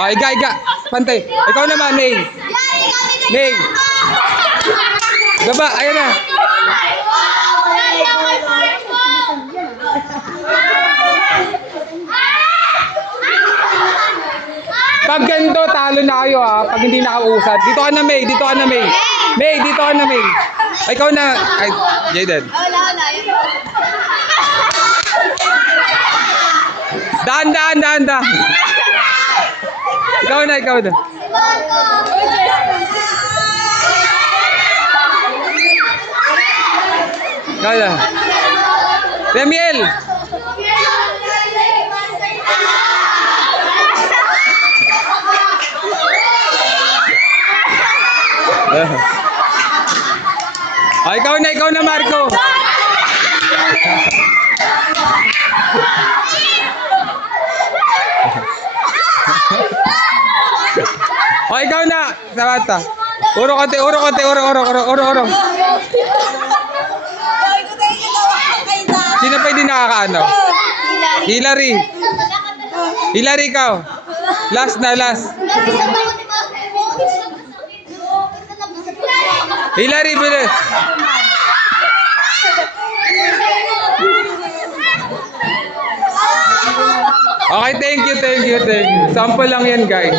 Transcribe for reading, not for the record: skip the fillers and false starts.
Oh, iga. Pantay. Ikaw naman, May. May. Baba, ayun na. Pag ganito, talo na kayo pag hindi nakausad. Dito ka na, May. Dito ka na, May. May, dito ka na, May. Ikaw na. Ay, Jaden. Daan. Ikaw na. Ikaw na. Remiel. Ikaw na, Marco. Ikaw na, Samantha. Uro. Sino pa hindi nakakaano? Hillary, ikaw. Last. Hillary, bilis. Okay, thank you. Sample lang yan, guys.